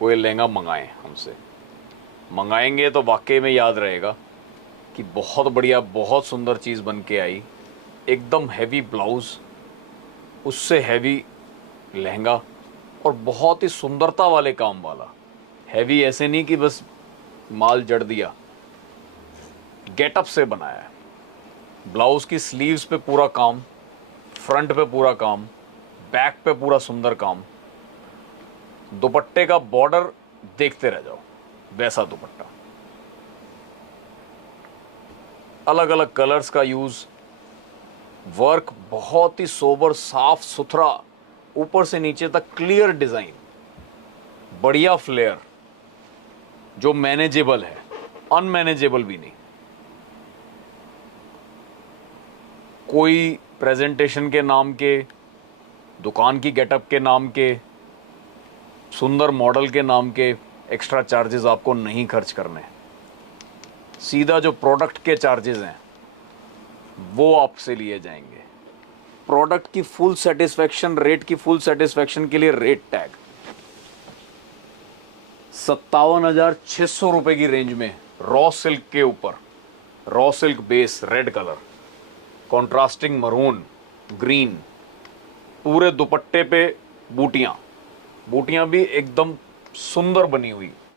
वो ये लहंगा मंगाएं हमसे। मंगाएंगे तो वाकई में याद रहेगा कि बहुत बढ़िया, बहुत सुंदर चीज़ बन के आई। एकदम हैवी ब्लाउज़, उससे हैवी लहंगा और बहुत ही सुंदरता वाले काम वाला। हैवी ऐसे नहीं कि बस माल जड़ दिया, गेटअप से बनाया है। ब्लाउज़ की स्लीव्स पे पूरा काम, फ्रंट पे पूरा काम, बैक पे पूरा सुंदर काम। दुपट्टे का बॉर्डर देखते रह जाओ, वैसा दुपट्टा। अलग अलग कलर्स का यूज़, वर्क बहुत ही सोबर, साफ सुथरा, ऊपर से नीचे तक क्लियर डिज़ाइन, बढ़िया फ्लेयर जो मैनेजेबल है, अनमैनेजेबल भी नहीं। कोई प्रेजेंटेशन के नाम के, दुकान की गेटअप के नाम के, सुंदर मॉडल के नाम के एक्स्ट्रा चार्जेस आपको नहीं खर्च करने। सीधा जो प्रोडक्ट के चार्जेस हैं वो आपसे लिए जाएंगे। प्रोडक्ट की फुल सेटिस्फैक्शन, रेट की फुल सेटिस्फैक्शन के लिए रेट टैग 57,600 रुपए की रेंज में रॉ सिल्क के ऊपर, raw silk base red colour, contrasting maroon green, पूरे दुपट्टे पे बूटियां भी एकदम सुंदर बनी हुई।